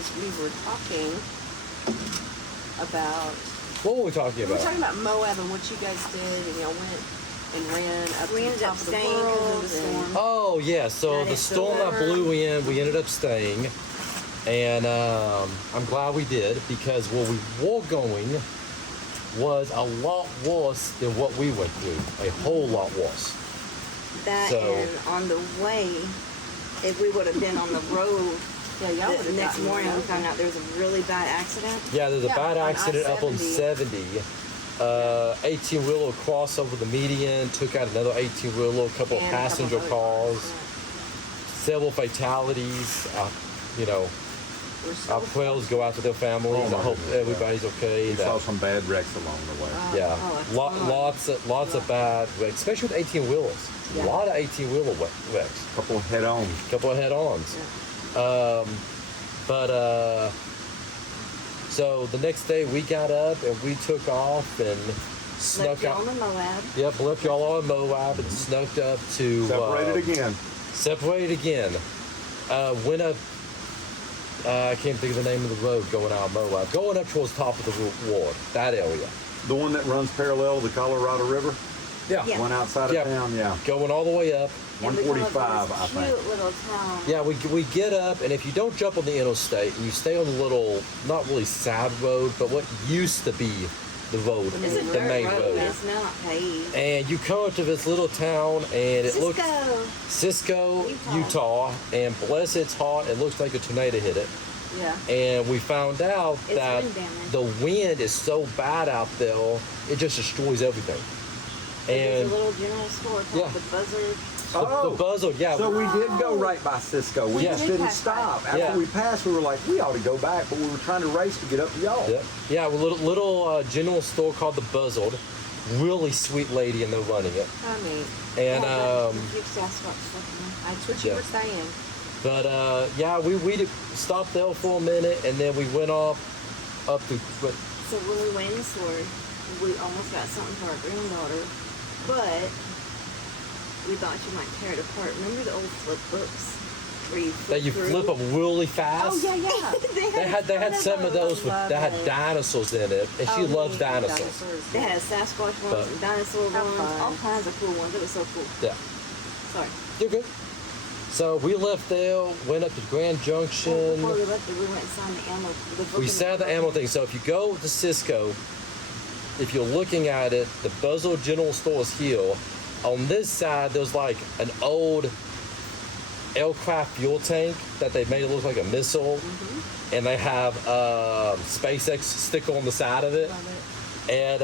as we were talking about. What were we talking about? We were talking about Moab and what you guys did, and y'all went and ran up to the top of the world. Of the storm. Oh, yeah. So the storm that blew in, we ended up staying. And I'm glad we did, because where we were going was a lot worse than what we went through. A whole lot worse. That and on the way, if we would have been on the road, the next morning we found out there was a really bad accident. Yeah, there's a bad accident up on 70. 18-wheeler crossed over the median, took out another 18-wheeler, a couple of passenger cars, several fatalities. Our prayers go out to their families. I hope everybody's okay. We saw some bad wrecks along the way. Lots of bad wrecks, especially with 18-wheelers. A lot of 18-wheeler wrecks. Couple of head-ons. So the next day we got up and we took off and snuck out. Left y'all in Moab. Yep, left y'all on Moab and snuck up to... Separated again. Went up... I can't think of the name of the road going out of Moab. Going up towards the top of the ward, that area. The one that runs parallel to the Colorado River? Yeah. One outside of town, Going all the way up. 145, I think. Cute little town. Yeah, we get up, and if you don't jump on the interstate, and you stay on the little, not really sad road, but what used to be the road, the main road. It's not paved. And you come up to this little town, and it looks Cisco, Utah, and bless its heart, it looks like a tornado hit it. Yeah. And we found out that the wind is so bad out there, it just destroys everything. There's a little general store called the Buzzard. The Buzzard, yeah. So we did go right by Cisco. We just didn't stop. After we passed, we were like, we ought to go back, but we were trying to race to get up to y'all. Yeah, a little general store called the Buzzard. Really sweet lady, and they're running it. And that's what you were saying. But we stopped there for a minute, and then we went up to. So when we went in the store, we almost got something for our granddaughter, but we thought she might tear it apart. Remember the old flip books where you flip them really fast? Oh yeah. They had some of those that had dinosaurs in it, and she loves dinosaurs. They had Sasquatch ones and dinosaur ones, all kinds of cool ones. It was so cool. Yeah. Sorry. You're good. So we left there, went up to Grand Junction. Before we left, we went and signed the ammo. We signed the ammo thing. So if you go to Cisco, if you're looking at it, the Buzzard General Store is here. On this side, there's like an old aircraft fuel tank that they made it look like a missile. Mm-hmm. And they have SpaceX sticker on the side of it. And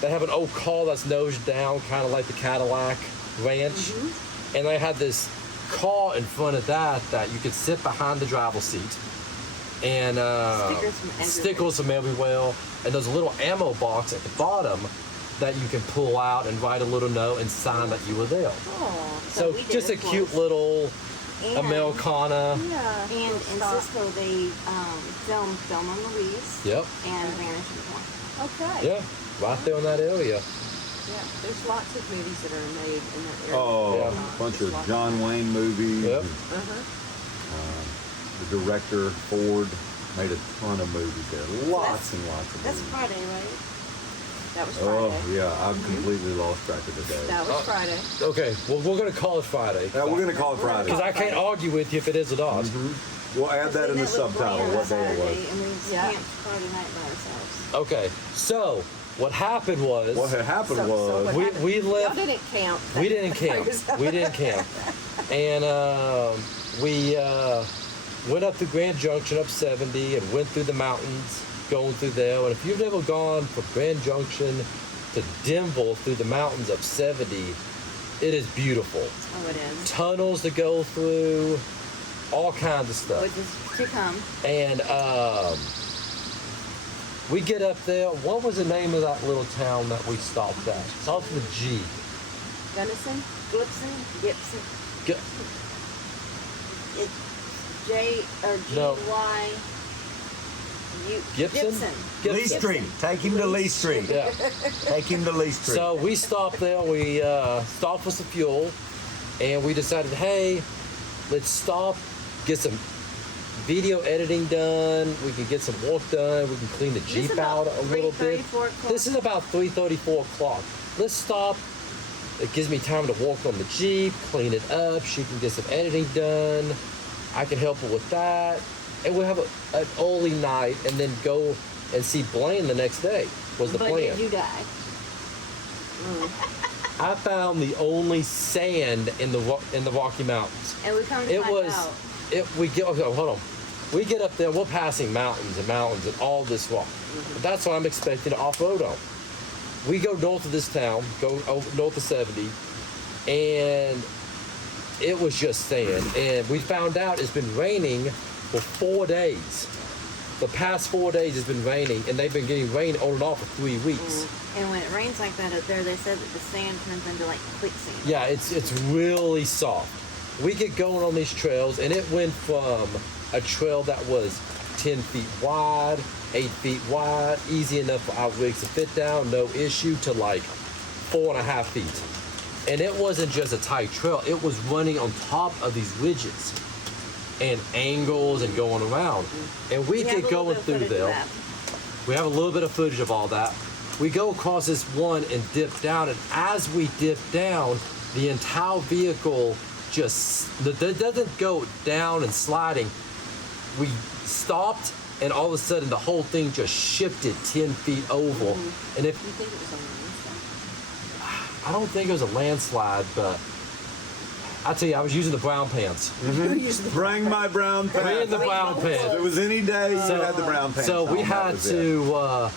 they have an old car that's nosed down, kind of like the Cadillac Ranch. Mm-hmm. And they had this car in front of that you could sit behind the driver's seat. And stickers from everywhere. And there's a little ammo box at the bottom that you can pull out and write a little note and sign that you were there. Oh, so just a cute little Americana. Yeah. And in Cisco, they filmed Thelma and Louise. Yep. And Vanishing Point. Okay. Yeah, right there in that area. Yeah, there's lots of movies that are made in that area. Oh, a bunch of John Wayne movies. Yep. The director, Ford, made a ton of movies there. Lots and lots of movies. That's Friday, right? That was Friday. Oh, yeah, I've completely lost track of the day. That was Friday. Okay, well, we're going to call it Friday. Yeah, we're going to call it Friday. Because I can't argue with you if it is or not. Mm-hmm. We'll add that in the subtitle, what day it was. And we camped Friday night by ourselves. Okay, so what happened was... What had happened was... We left... Y'all didn't camp. We didn't camp. And we went up to Grand Junction, up 70, and went through the mountains, going through there. And if you've never gone from Grand Junction to Denver through the mountains of 70, it is beautiful. Oh, it is. Tunnels to go through, all kinds of stuff. Which is to come. And we get up there. What was the name of that little town that we stopped at? It starts with G. Gunnison? Gibson? It's J or G-Y. Gibson? Lee Street. Take him to Lee Street. Yeah. Take him to Lee Street. So we stopped there. We stopped for some fuel, and we decided, hey, let's stop, get some video editing done. We can get some work done. We can clean the Jeep out a little bit. 4 o'clock. This is about 3:30, 4 o'clock. Let's stop. It gives me time to work on the Jeep, clean it up. She can get some editing done. I can help her with that. And we'll have an early night and then go and see Blaine the next day, was the but plan. did you die? I found the only sand in the Rocky Mountains. And we come to It find was, out. okay, hold on. We get up there, we're passing mountains and all this rock. That's what I'm expecting to off-road on. We go north of this town, north of 70, and it was just sand. And we found out it's been raining for 4 days. The past 4 days it's been raining, and they've been getting rain on and off for 3 weeks. And when it rains like that up there, they said that the sand turns into like quicksand. Yeah, it's really soft. We get going on these trails, and it went from a trail that was 10 feet wide, 8 feet wide, easy enough for our rigs to fit down, no issue, to like 4.5 feet. And it wasn't just a tight trail, it was running on top of these ridges and angles and going around. And we get going through there. We have a little bit of footage of all that. We go across this one and dip down, and as we dip down, the entire vehicle just doesn't go down and sliding. We stopped, and all of a sudden the whole thing just shifted 10 feet over. And if You think it was on the inside? I don't think it was a landslide, but I tell you, I was using the brown pants. Bring my brown pants. Bring the brown If pants. it was any day, you had the brown pants. So we on, that had was it. to.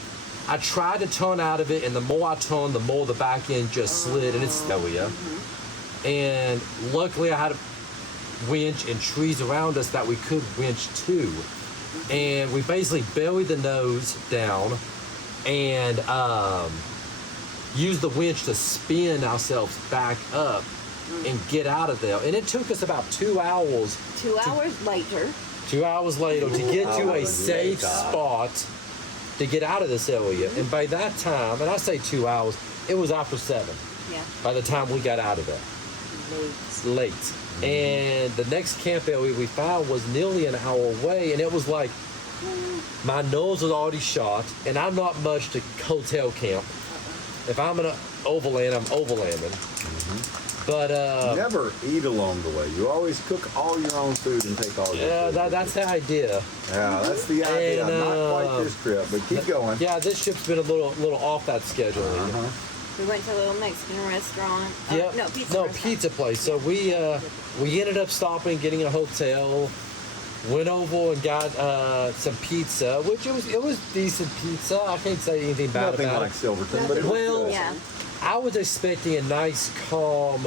I tried to turn out of it, and the more I turned, the more the back end just slid, and it's snowy. And luckily, I had a winch and trees around us that we could winch to, and we basically buried the nose down and used the winch to spin ourselves back up and get out of there. And it took us about 2 hours. 2 hours later. 2 hours later to get to a safe spot to get out of this area. And by that time, and I say 2 hours, it was after 7 Yeah. by the time we got out of there. Late. And the next camp area we found was nearly an hour away, and it was like my nose was already shot, and I'm not much to hotel camp. If I'm gonna overland, I'm overlanding. But You never eat along the way. You always cook all your own food and take all your yeah, food. that's the idea. Yeah, that's the idea. And, Not quite this trip, but keep going. Yeah, this trip's been a little off that schedule. We went to a little Mexican restaurant. Yep. No, pizza No, restaurant. pizza place. So we ended up stopping, getting a hotel, went over and got some pizza, which it was decent pizza. I can't say anything bad Nothing about like it. Silverton, but it was Well, good. Yeah. I was expecting a nice, calm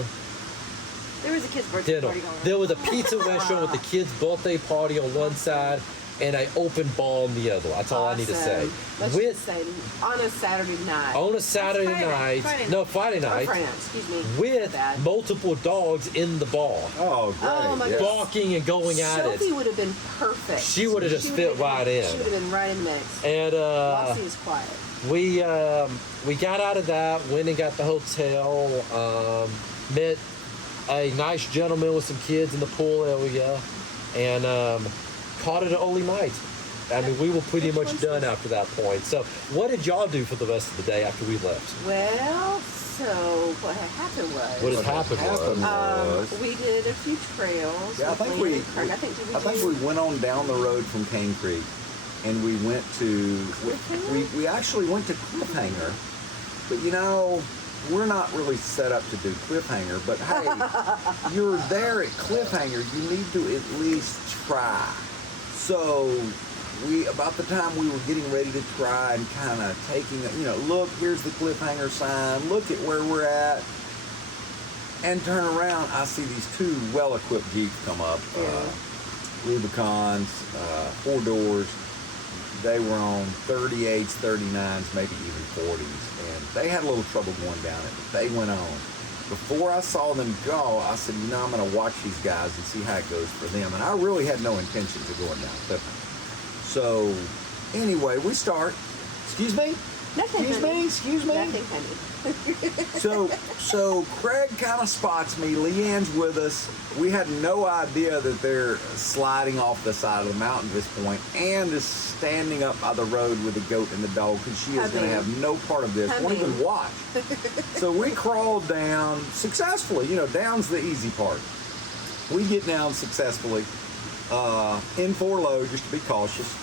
There was a kid's birthday dinner. party going on. There was a pizza restaurant with the kids' birthday party on one side and an open bar on the other. That's all I need to say. Let's With just say on a Saturday night. on a Saturday Friday. night, Friday. no Friday Or night, Friday night, excuse me. with Bad. multiple dogs in the bar, Oh, great. Oh, my yes. barking and going at Sophie it. would have been perfect. She would have just She would fit have right been- in. She would have been right in the mix. And Flossie is quiet. we got out of that, went and got the hotel, met a nice gentleman with some kids in the pool area, and caught it an early night. I mean, we were pretty much done after that point. So, what did y'all do for the rest of the day after we left? Well, so what had happened was. What had happened was, we did a few trails. Yeah, I with think Lynn we. and Craig. I think I think we went on down the road from Cane Creek, and we went to. We actually went to Cliffhanger, but you know, we're not really set up to do Cliffhanger. But hey, you're there at Cliffhanger, you need to at least try. So. About the time we were getting ready to try and kind of taking, look, here's the Cliffhanger sign, look at where we're at, and turn around, I see these two well-equipped Jeeps come up, Rubicons, 4 doors. They were on 38s, 39s, maybe even 40s, and they had a little trouble going down it, but they went on. Before I saw them go, I said, I'm going to watch these guys and see how it goes for them, and I really had no intentions of going down Cliffhanger. So, anyway, we start. Excuse me? Nothing, Excuse honey. me, excuse me. Nothing, honey. So Craig kind of spots me. Leanne's with us. We had no idea that they're sliding off the side of the mountain at this point. Anne is standing up by the road with the goat and the dog because she is going to have no part of this. Won't even watch. So we crawled down successfully. You know, down's the easy part. We get down successfully in 4 low, just to be cautious.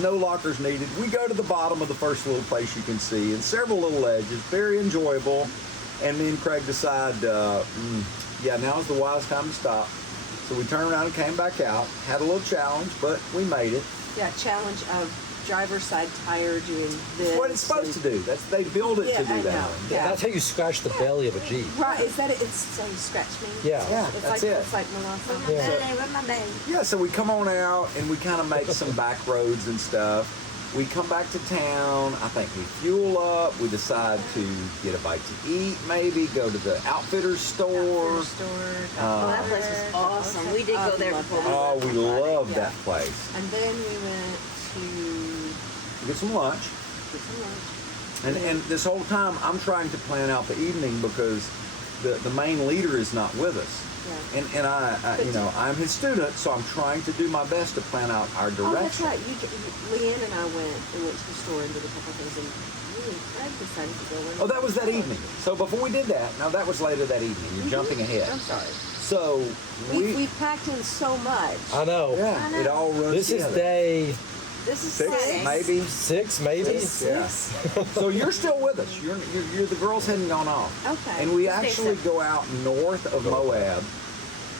No lockers needed. We go to the bottom of the first little place you can see, and several little ledges, very enjoyable. And me and Craig decide, yeah, now's the wise time to stop. So we turned around and came back out. Had a little challenge, but we made it. Yeah, challenge of driver's side tire doing this. It's what it's supposed to do. They build it to do I that. know. Yeah. That's how you scratch the belly of a Jeep. Right, is that it? It's so you scratch me? Yeah. Yeah, It's that's like, it. It's like Melissa. Rub my belly. Yeah, so we come on out and we kind of make some back roads and stuff. We come back to town. I think we fuel up. We decide to get a bite to eat, maybe go to the outfitter store. Oh, that place was awesome. We did go there before. Oh, we love that place. And then we went to Get some lunch. get some lunch. And this whole time, I'm trying to plan out the evening because the main leader is not with us. Yeah. And I you know, I'm his student, so I'm trying to do my best to plan out our direction. Oh, that's right. Leanne and I went to the store and did a couple things, and you and Craig decided to go in. Oh, that was that evening. So before we did that, no, that was later that evening. You're jumping ahead. I'm sorry. So We packed in so much. I know. yeah, it all runs This is together. day This is 6, Saturday. maybe. 6, maybe. Yeah. So you're still with us. You're the girls hadn't gone off. Okay. And we actually go out north of Moab.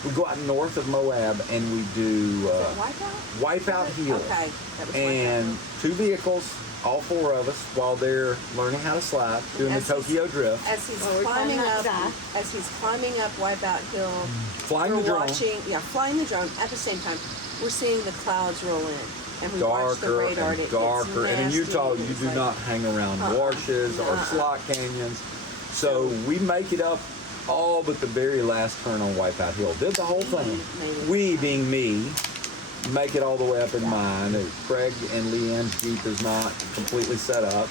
We go out north of Moab and we do Wipeout? Wipeout Hill. Okay. That was And Wipeout. 2 vehicles, all 4 of us, while they're learning how to slide, doing the As he's- Tokyo Drift, As he's Oh, we're climbing trying up, not to as he's climbing up Wipeout Hill, flying we're the drone. watching, flying the drone. At the same time, we're seeing the clouds roll in, and we watch the Darker radar. and It gets darker. And in nasty, Utah, and you it's do like- not hang around washes or slot canyons. So we make it up all but the very last turn on Wipeout Hill. Did the whole thing. We, being me, make it all the way up in mine. Craig and Leanne's Jeep is not completely set up.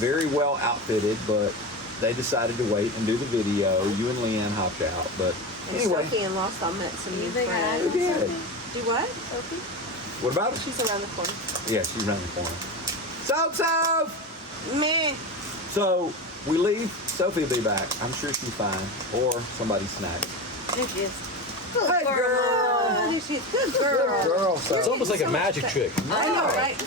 Very well outfitted, but they decided to wait and do the video. You and Leanne hopped out. But And anyway, Sophie and Lost I met some new You think I friends. we did. Do what, Sophie? What about it? She's around the corner. Yeah, she's around the corner. Soph! Meh. So we leave. Sophie will be back. I'm sure she's fine. Or somebody snacks. There she is. Good Hey, girl. Oh, there she is. Good girl. Girl, It's so almost like a magic trick. I know, right?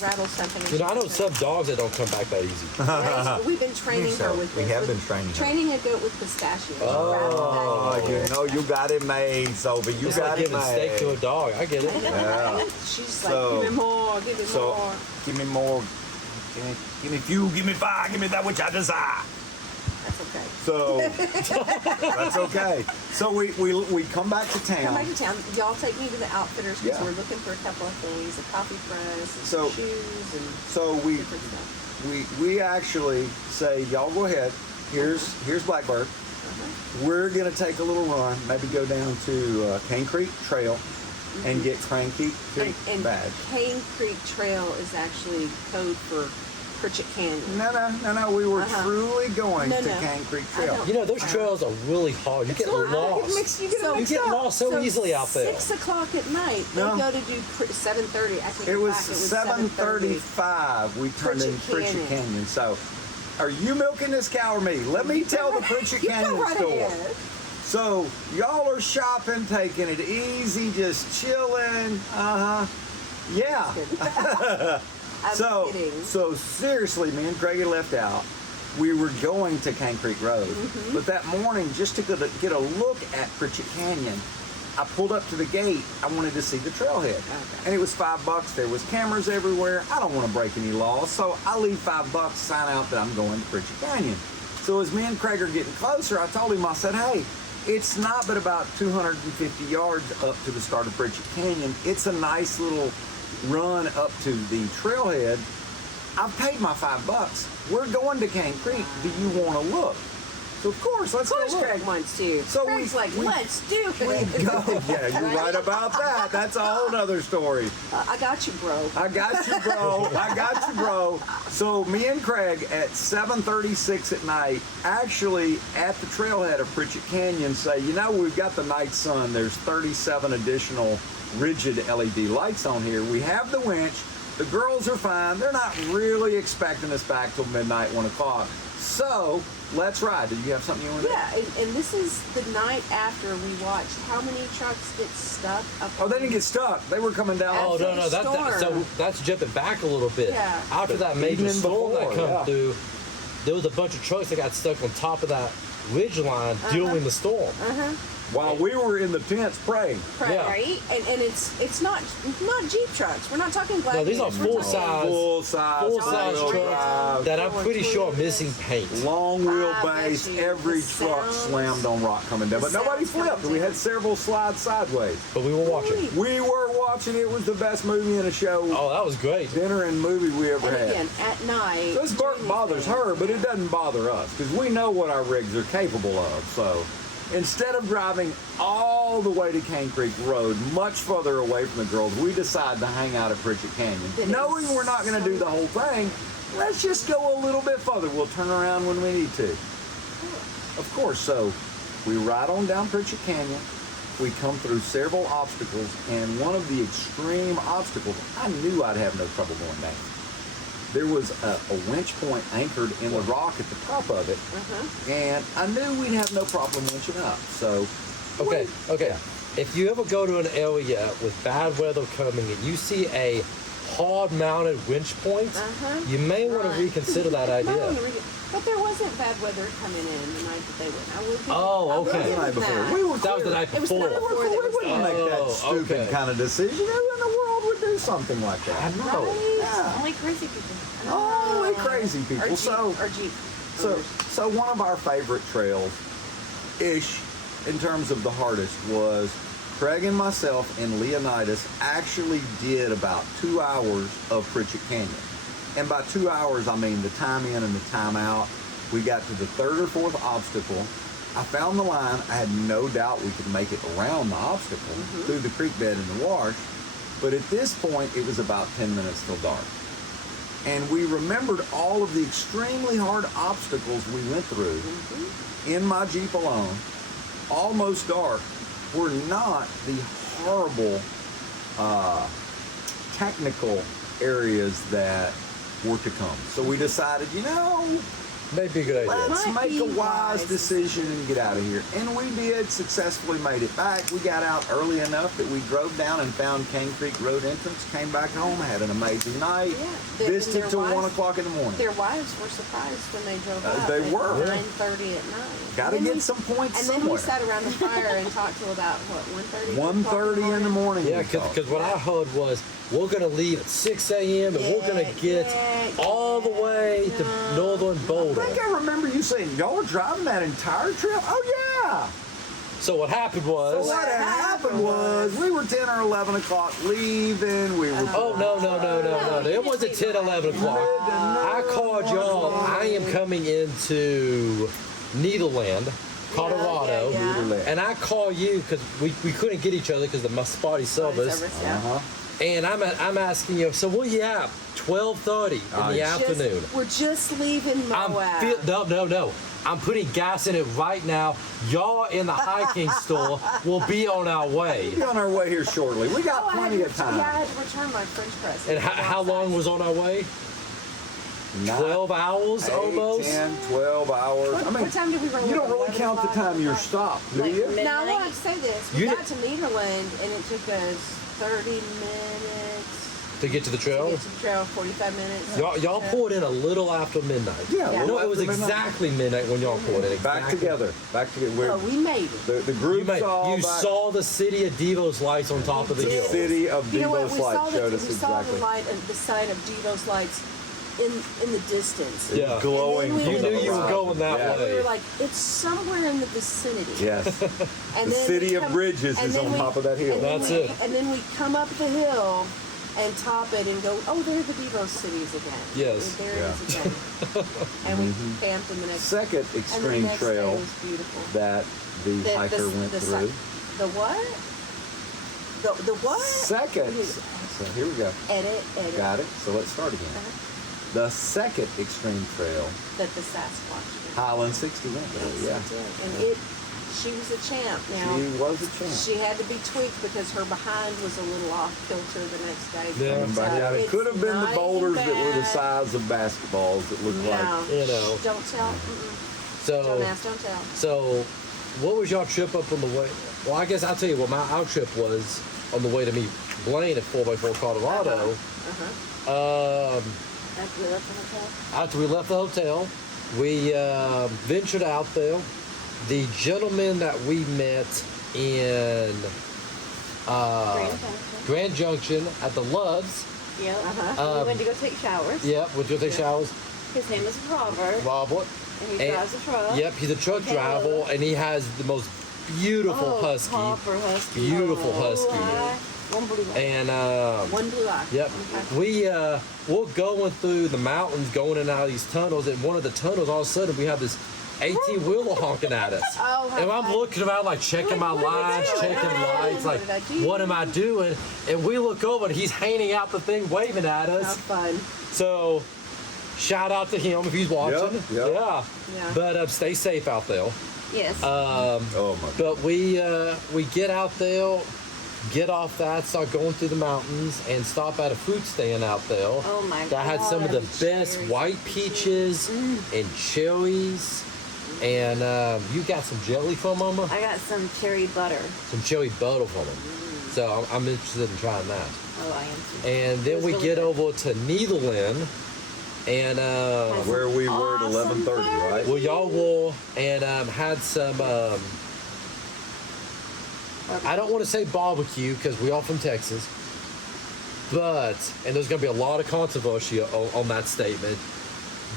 Rattle something. You know, I know some dogs that don't come back that easy. Yes, we've been training her with we this. have with- been training her. Training a goat with pistachios. Oh, you know, you got it made, Sophie. You It's got like it giving steak to a made. dog. I get it. Yeah. She's So- like, give me more, give me So, more. give me more. Give me fuel. Give me fire. Give me that which I desire. That's okay. So that's okay. So we come back to Come town. back to town. Y'all take me to the outfitters because Yeah. we're looking for a couple of things, a coffee press, and So- some shoes, and So we different stuff. we actually say, y'all go ahead. Here's Blackbird. We're gonna take a little run. Maybe go down to Cane Creek Trail and get Cranky Creek And badge. Cane Creek Trail is actually code for Pritchett Canyon. No. We were truly going No, to no. Cane Creek I Trail. know. You know, those trails are really hard. You get lost. You You get lost so easily out there. 6 o'clock at night, No. we go to do 7:30. I think It was back, 7:35. We turned in Pritchett Pritchett Canyon. Canyon. So, are you milking this cow or me? Let me tell the Pritchett You Canyon go right story. ahead. So, y'all are shopping, taking it easy, just chilling. Yeah. I'm So, kidding. so seriously, me and Craig had left out. We were going to Cane Creek Road, Mm-hmm. but that morning, just to get a look at Pritchett Canyon, I pulled up to the gate. I wanted to see the trailhead, and it was $5. There was cameras everywhere. I don't want to break any laws, so I leave $5, sign out that I'm going to Pritchett Canyon. So as me and Craig are getting closer, I told him, I said, hey, it's not but about 250 yards up to the start of Pritchett Canyon. It's a nice little run up to the trailhead. I've paid my $5. We're going to Cane Creek. Do you want to look? So of course, let's Of go course, look. Craig wants to. So Craig's like, let's do it. Go. Yeah, you're right about that. That's a whole other story. I got you, bro. I got you, bro. I got you, bro. So me and Craig at 7:36 at night, actually at the trailhead of Pritchett Canyon, say, you know, we've got the night sun. There's 37 additional rigid LED lights on here. We have the winch. The girls are fine. They're not really expecting us back till midnight, 1 o'clock. So let's ride. Did you have something you wanted to Yeah, and this is the night after we watched how many trucks get stuck up. Oh, they didn't get stuck. They were coming down. Oh, no, no. So that's jumping back a little bit. Yeah. After that major Evening storm before, that come yeah. through, there was a bunch of trucks that got stuck on top of that ridge line during the storm. While we were in the tents praying. Yeah. Right? And it's not Jeep trucks. We're not talking black. No, these are Beamers. We're talking- Full-size Full-size wheel trucks drive, that I'm pretty sure are missing paint. long bet wheelbase. you. Every The truck sounds- slammed on rock coming down. the But nobody sounds coming flipped. We down. had several slides sideways. But we were watching. We were watching. It was the best movie in a show. Oh, that was great. Dinner and movie we ever And had. again, at night. This bothers her, but it doesn't bother us because we know what our rigs are capable of. So instead of driving all the way to Cane Creek Road, much further away from the girls, we decide to hang out at Pritchett Canyon. It Knowing is we're not going to do the whole thing, let's just go a little bit further. We'll turn around when we need to. Of course, so we ride on down Pritchett Canyon. We come through several obstacles, and one of the extreme obstacles, I knew I'd have no trouble going down. There was a winch point anchored in the rock at the top of it, and I knew we'd have no problem winching up. So, Okay. If you ever go to an area with bad weather coming and you see a hard-mounted winch point, you may want to Right. reconsider that idea. But there wasn't bad wetter coming in the night that they went. I would give Oh, I would okay. give the night them before, that. we were That was the clear. night It was before. the night before. We wouldn't make that Oh, stupid okay. kind of decision. Who in the world would do something like I that? know. Yeah. Only crazy people. Only crazy Or people. Jeep. So, Or Jeep. so one of our favorite trails, ish, in terms of the hardest, was Craig and myself and Leonidas actually did about 2 hours of Pritchett Canyon. And by 2 hours, I mean the time in and the time out. We got to the third or fourth obstacle. I found the line. I had no doubt we could make it around the obstacle through the creek bed and the wash. But at this point, it was about 10 minutes till dark. And we remembered all of the extremely hard obstacles we went through in my Jeep alone, almost dark, were not the horrible technical areas that were to come. So we decided, Maybe a good idea. let's Might make a be wise wise. decision and get out of here. And we did, successfully made it back. We got out early enough that we drove down and found Cane Creek Road entrance, came back home, had an amazing night, Yeah. visited Their till wives- 1 o'clock in the morning. Their wives were surprised when they drove up. they were. 9:30 at night. Gotta And then get we- some points And then somewhere. we sat around the fire and talked till about, what, 1:30? 1:30 in the morning. Yeah, we talked. because what I heard was we're going to leave at 6 a.m. and we're going to get all the way to northern I Boulder. think I remember you saying y'all were driving that entire trip. Oh yeah. So what happened So was... what had happened was we were 10 or 11 o'clock leaving. We were. Oh, no. It wasn't 10, 11 o'clock. I called y'all. I am coming into Nederland, Colorado. Yeah. And I call you because we couldn't get each other because of my spotty service. Uh-huh. And I'm asking you, so where you at? 12:30 in the afternoon. We're just leaving Moab. No. I'm putting gas in it right now. Y'all in the hiking store will be on our way. We'll be on our way here shortly. We got I had plenty to of time. Yeah, I had to return my French press. And how long was on our way? 12 hours 8, almost? 10, 12 hours. What time did we roll You up? don't really 11 count the o'clock? time you're stopped, do you? Like Now, I want to say this. We You got to Nederland, and it took us 30 minutes To get to the to trail? get to the trail, 45 minutes. Y'all pulled in a little after midnight. Yeah, Yeah. No, it was after midnight. exactly midnight when y'all pulled in. Back Exactly. together. We're, Oh, we made it. the group You saw the city of Devo's lights on top of the We hill. did. city of You know what? Devo's We saw light showed us we saw exactly. the light, the sign of Devo's lights in the distance. It Yeah. was glowing. And then we You from knew the you were horizon. going that Yeah. And we way. were like, it's somewhere in the vicinity. Yes. And The then city we of bridges and is then on top of that hill. and then That's we- it. And then we come up the hill, and top it and go, oh, there are the Devo cities again. Yes. There Yeah. it is again. And we camped in the next Second and the extreme next day trail was beautiful. that the hiker went through. The what? The what? Second. So here we go. Edit. Got it. So let's start again. The second extreme trail, That the Sasquatch did. Highland 60 went through. Yeah. Yes, it did. And she was a champ. Now, She was a champ. she had to be tweaked because her behind was a little off kilter the next day. Yeah. Coming back out. It It's could have been the not boulders even that were the bad. size of basketballs that looked like. No, You know. Don't tell. So, Don't ask, don't tell. so, what was y'all trip up on the way? Well, I guess I'll tell you what our trip was on the way to meet Blaine at 4x4 Colorado. After we left the hotel. After we left the hotel, we ventured out there. The gentleman that we met in Grand Junction at the Loves, Yep. Uh-huh. We went to go take showers. yep, we go take showers. His name is Robert, Robert, and he drives a truck. yep, he's a truck Okay, driver, look. and he has the most beautiful Oh, husky. Copper husky. Beautiful Oh, husky. blue eye, one blue eye. And One blue eye. yep, Okay. we're going through the mountains, going in and out of these tunnels, and one of the tunnels, all of a sudden, we have this 18-wheeler honking at us. Oh, how And I'm fun. looking around, like checking my What am I lines, doing? checking lights, like, What did I do? what am I doing? And we look over, and he's hanging out the thing, waving at How us. fun. So, shout out to him if he's watching. Yep. Yeah. Yeah. But stay safe out there. Yes. Oh my. But we get out there, get off that, start going through the mountains, and stop at a fruit stand out there. Oh my That had some of the God. best Cherries white and peaches and cherries. And you got some jelly from them? I got some cherry butter. Some cherry butter from them. So I'm interested in trying that. Oh, I am too. And then was we really get good. over to Needleland, and Where we were at Awesome 11:30, right? well, y'all wore and had some. I don't want to say barbecue because we are from Texas, but and there's going to be a lot of controversy on that statement.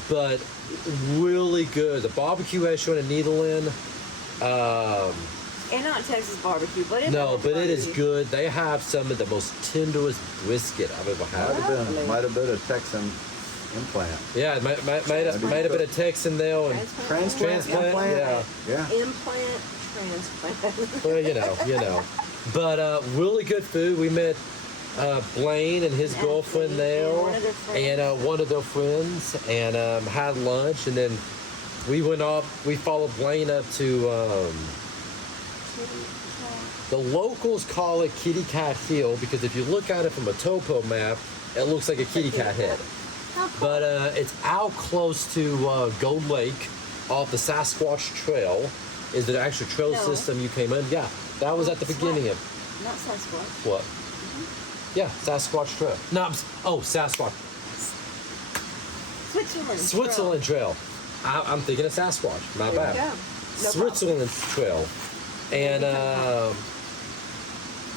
But really good. The barbecue restaurant in Needleland. And not Texas barbecue, but it's No, but it is good. They have some of the most tenderest brisket I've ever had. Might have been a Texan implant. Yeah, it might have been a Texan there. And, Transplant, implant? yeah. Yeah. Implant, transplant. well, you know. But really good food. We met Blaine and his Yeah, girlfriend Blaine there, and one of their friends. and one of their friends, and had lunch, and then we went up. We followed Blaine up to. The locals call it Kitty Cat Hill because if you look at it from a topo map, it looks like a kitty cat head. But it's out close to Gold Lake off the Sasquatch Trail. Is the actual trail No. system you came in? Yeah, that was at the beginning of Not Sasquatch. what? Yeah, Sasquatch Trail. No, Sasquatch. Switzerland Trail. I'm thinking of Sasquatch. My bad. Yeah. Switzerland Trail. And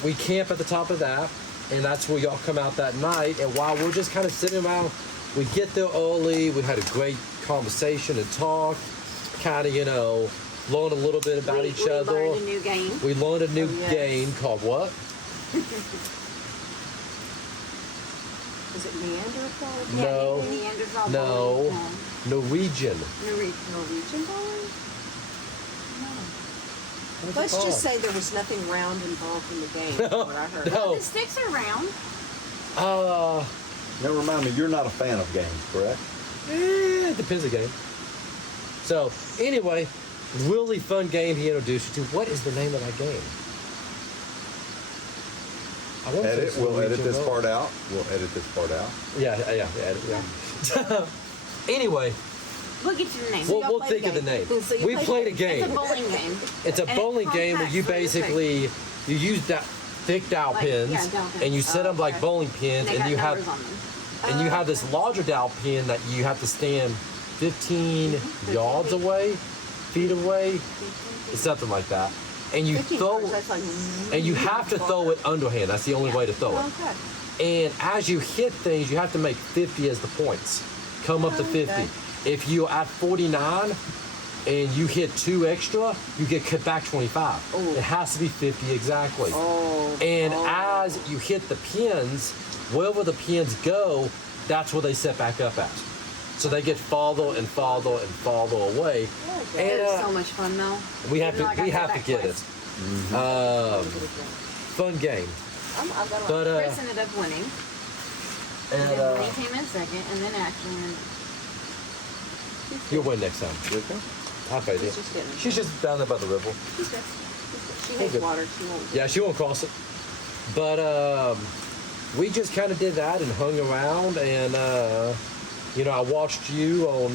we camp at the top of that, and that's where y'all come out that night. And while we're just kind of sitting around, we get there early. We had a great conversation and talk, kind of, learn a little bit about each other. We learned a new game. We learned a new yes. game called what? Is it Neanderthal? No. Neanderthal No. bowling. Norwegian. Norwegian bowling? What's it Let's called? just say there was nothing round involved in the game. is what I heard. No. The sticks are round. Now remind me, you're not a fan of games, correct? It depends on the game. So, anyway, really fun game he introduced you to. What is the name of that game? I want to say it's We'll Norwegian edit this Road. part out. We'll edit this part out. Yeah, edit, yeah. Anyway, We'll get you the name. we'll played think a of the game. name. So you We played played a It's game. a bowling game. It's a And bowling it's game where you compact, so it's basically you use that thick dowel Like, pins yeah, dowel pins. and you set them like okay. bowling pins, And they and got you numbers have on them. and you have this larger dowel pin that you have to stand 15 yards away, feet away, something like that. And you 15 throw, yards, that's like and you have to throw it underhand. That's the only way to throw it. Okay. And as you hit things, you have to make 50 as the points. Come up to 50. Okay. If you're at 49, and you hit 2 extra, you get cut back 25. Oh. It has to be 50 exactly. Oh. And oh. as you hit the pins, wherever the pins go, that's where they set back up at. So they get farther and farther and farther away. Yeah, It And was so much fun though. we have Even though I to got we cut have to back get twice. it. Fun game. I've got But Chris ended up winning. And and then Lee came in second, and then Ashley. you'll win next time. Okay. I paid She's it. just getting. She's just down there by the river. She's good. She Oh, hates good. water. She won't. Yeah, she won't cross it. But we just kind of did that and hung around, and you know, I watched you on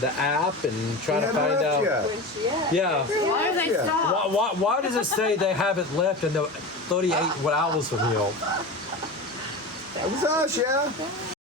the app and trying to haven't find left out. yet. Where's she at? Yeah. Why did they Yeah. stop? Why does it say they haven't left in the 38 hours from here? That was us, yeah.